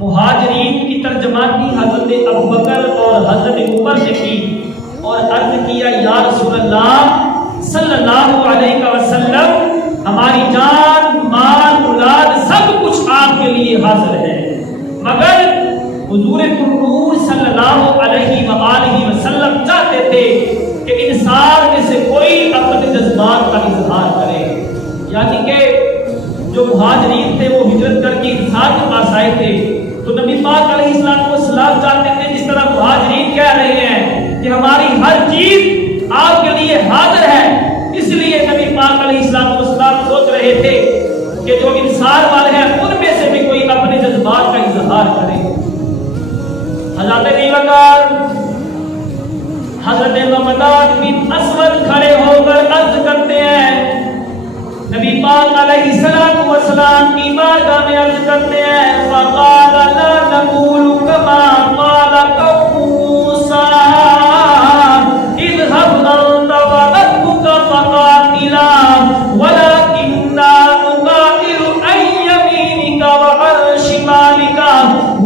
مہاجرین کی ترجمانی حضرت ابوبکر اور حضرت عمر نے کی اور عرض کیا یا رسول اللہ صلی اللہ علیہ وسلم ہماری جان مال اولاد سب کچھ آپ کے لیے حاضر ہے، مگر حضور پرنور صلی اللہ علیہ وآلہ وسلم چاہتے تھے کہ انسان میں سے کوئی اپنے جذبات کا اظہار کرے، یعنی کہ جو مہاجرین تھے وہ ہجرت کر کے انسان کے پاس آئے تھے تو نبی پاک علیہ السلام چاہتے تھے جس طرح مہاجرین کہہ رہے ہیں کہ ہماری ہر چیز آپ کے لیے حاضر ہے، اس لیے نبی پاک علیہ السلام سوچ رہے تھے کہ جو انسان والے ہیں ان میں سے بھی کوئی اپنے جذبات کا اظہار کرے۔ حضرت نیوکار حضرت مقداد بن اسود کھڑے ہو کر عرض کرتے ہیں، نبی پاک علیہ السلام کی بارگاہ میں عرض کرتے ہیں، فقال لا نقول كما قال قوم موسى اذهب انت وربك فقاتلا ولكننا نقاتل عن يمينك وعن شمالك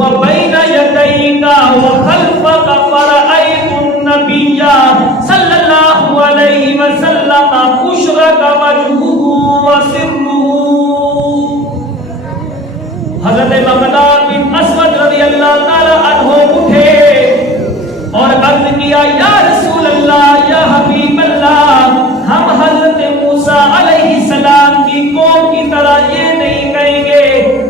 وبين يديك وخلفك فرأيت النبي صلى الله عليه وسلم أشرق وجهه وسره۔ حضرت مقداد بن اسود رضی اللہ تعالی عنہ اٹھے اور عرض کیا یا رسول اللہ یا حبیب اللہ، ہم حضرت موسیٰ علیہ السلام کی قوم کی طرح یہ نہیں کہیں گے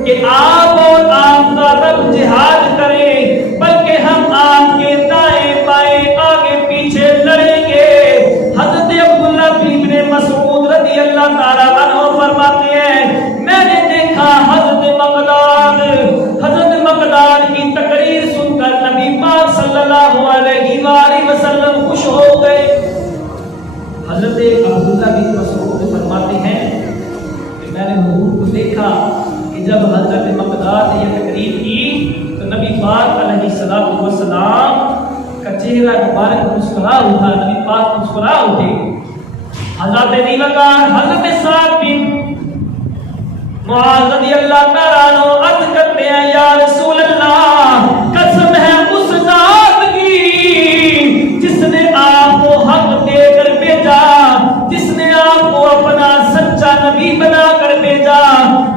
کہ آپ اور آپ کا رب جہاد کریں، بلکہ ہم آپ کے دائیں بائیں آگے پیچھے لڑیں گے۔ حضرت عبداللہ بن مسعود رضی اللہ تعالی عنہ فرماتے ہیں، میں نے دیکھا حضرت مقداد کی تقریر سن کر نبی پاک صلی اللہ علیہ وآلہ وسلم خوش ہو گئے۔ حضرت عبداللہ بن مسعود فرماتے ہیں کہ میں نے حضور کو دیکھا کہ جب حضرت مقداد نے یہ تقریر کی تو نبی پاک علیہ السلام کا چہرہ مبارک مسکرا اٹھا، نبی پاک مسکرا اٹھے۔ حضرت نیوکار حضرت سعد بن معاذ رضی اللہ تعالیٰ عنہ عرض کرتے ہیں، یا رسول اللہ قسم ہے اس ذات کی جس نے آپ کو حق دے کر بھیجا، جس نے آپ کو اپنا سچا نبی بنا کر بھیجا،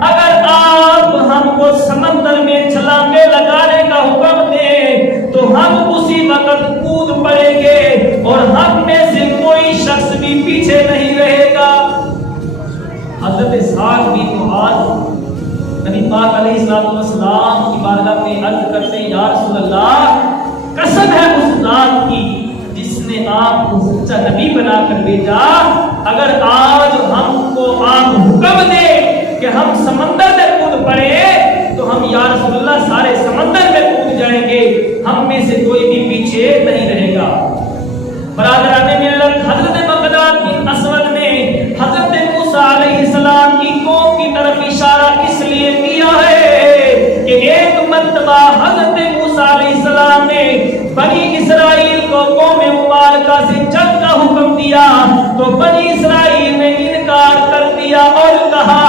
اگر آپ ہم کو سمندر میں چھلانگے لگانے کا حکم دیں تو ہم اسی وقت کود پڑیں گے اور ہم میں سے کوئی شخص بھی پیچھے نہیں رہے گا۔ حضرت سعد بن معاذ نبی پاک علیہ السلام کی بارگاہ میں عرض کرتے ہیں، یا رسول اللہ قسم ہے اس ذات کی جس نے آپ کو سچا نبی بنا کر بھیجا، اگر آج ہم کو آپ حکم دیں کہ ہم سمندر میں کود پڑے تو ہم یا رسول اللہ سارے سمندر میں کود جائیں گے، ہم میں سے کوئی بھی پیچھے نہیں رہے گا۔ برادران ملت، حضرت مقداد بن اسود نے حضرت موسیٰ علیہ السلام کی قوم کی طرف اشارہ اس لیے کیا ہے کہ ایک مرتبہ حضرت موسیٰ علیہ السلام نے بنی اسرائیل کو قوم مبارکہ سے جنگ کا حکم دیا تو بنی اسرائیل نے انکار کر دیا اور کہا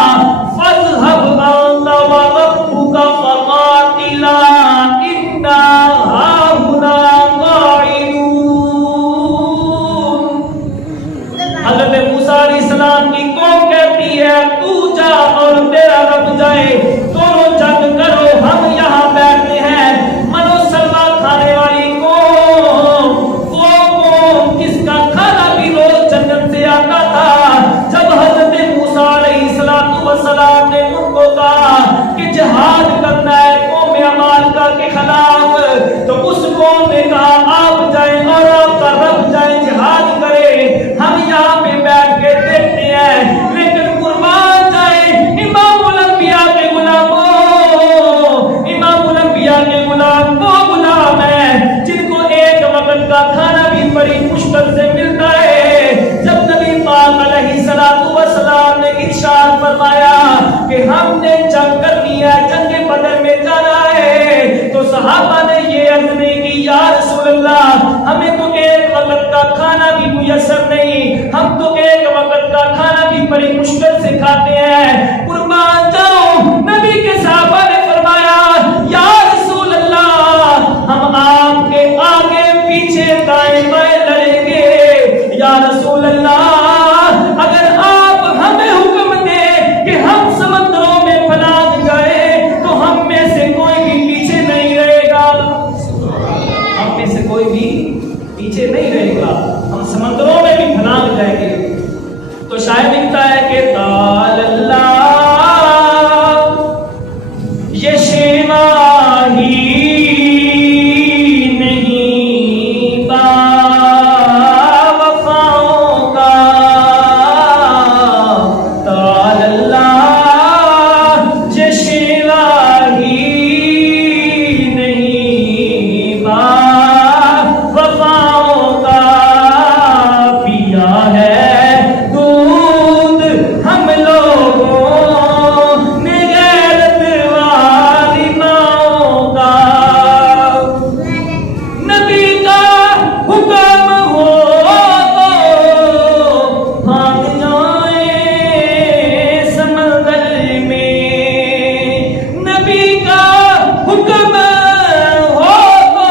فَاذْهَبْ أَنْتَ وَرَبُّكَ فَقَاتِلَا إِنَّا هَاهُنَا قَاعِدُونَ۔ حضرت موسیٰ علیہ السلام کی قوم کہتی ہے تو جا اور تیرا رب جائے، دونوں جنگ کرو، ہم یہاں بیٹھتے ہیں۔ منو سلوا کھانے والی قوم، وہ قوم جس کا کھانا بھی روز جنت سے آتا تھا، جب حضرت موسیٰ علیہ کوئی بھی پیچھے نہیں رہے گا، ہم سمندروں میں بھی پھلانگ جائیں گے۔ تو شاعر لکھتا ہے کہ تعالی اللہ یہ شیوا ہی نہیں با وفاؤں کا، تعالی اللہ یہ شیوا ہی نہیں با وفاؤں کا، پیا ہے دودھ ہم لوگوں نے غیرت والی ماؤں کا، نبی کا حکم ہو تو بھاگ جائیں سمندر میں، نبی کا حکم ہو تو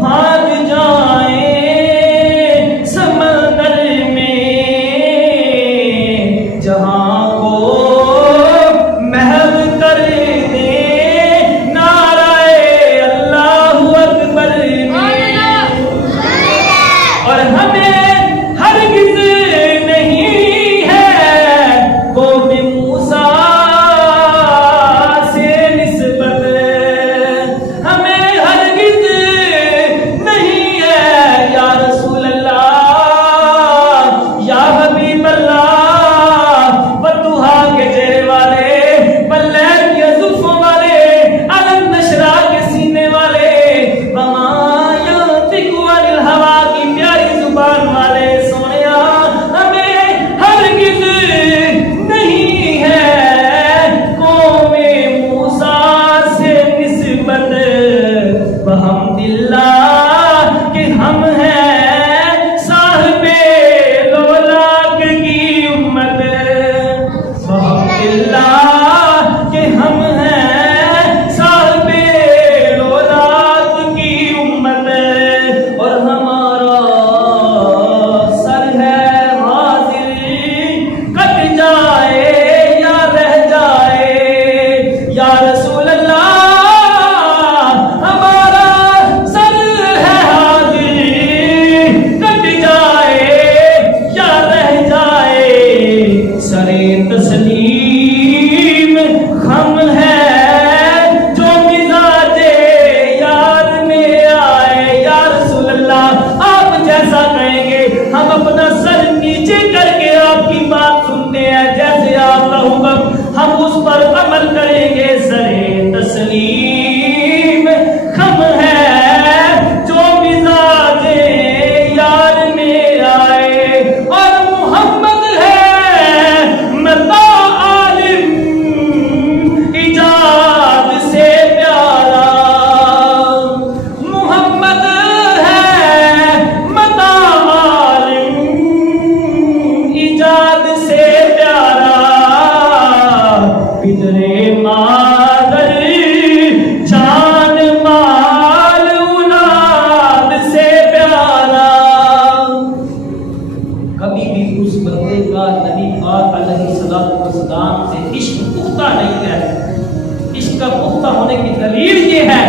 بھاگ جائیں سمندر میں، جہاں کو محو کر دے نعرہ اللہ اکبر میں، اور ہمیں ہرگز نہیں ہے قوم موسیٰ سے نسبت، ہمیں ہرگز نہیں ہے یا رسول اللہ یا حبیب اللہ، بطوحا کے چہرے والے، بلید کے زلفوں والے، علم نشرا کے سینے والے، وما ینطق عن الہوا کی پیاری زبان والے، سونیا ہمیں ہرگز نہیں ہے قوم موسیٰ سے نسبت، بحمداللہ کہ ہم ہیں صاحب لولاک کی امت، بحمداللہ کہ ہم ہیں صاحب لولاک کی امت، اور ہمارا سر ہے حاضر کٹ جائے یا رہ جائے، یا رسول اللہ ہمارا سر ہے حاضر کٹ جائے یا رہ جائے، سر تسلیم خم ہے جو مزاج یار میں آئے، یا رسول اللہ آپ جیسا کہیں گے ہم اپنا سر نیچے کر کے آپ کی بات سنتے ہیں، جیسے آپ کا حکم ہم اس پر عمل کریں گے، سر تسلیم خم ہے جو مزاج یار میں آئے، اور محمد ہے متا عالم ایجاد سے پیارا، محمد ہے متا عالم ایجاد سے پیارا، پدرے مادر جان مال اولاد سے پیارا۔ کبھی بھی اس بندے کا نبی پاک علیہ السلام سے عشق پختہ نہیں ہے۔ عشق کا پختہ ہونے کی دلیل یہ ہے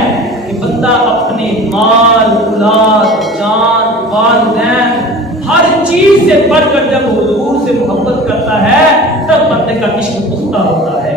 کہ بندہ اپنے مال اولاد جان والدین ہر چیز سے بڑھ کر جب حضور سے محبت کرتا ہے تب بندے کا عشق پختہ ہوتا ہے۔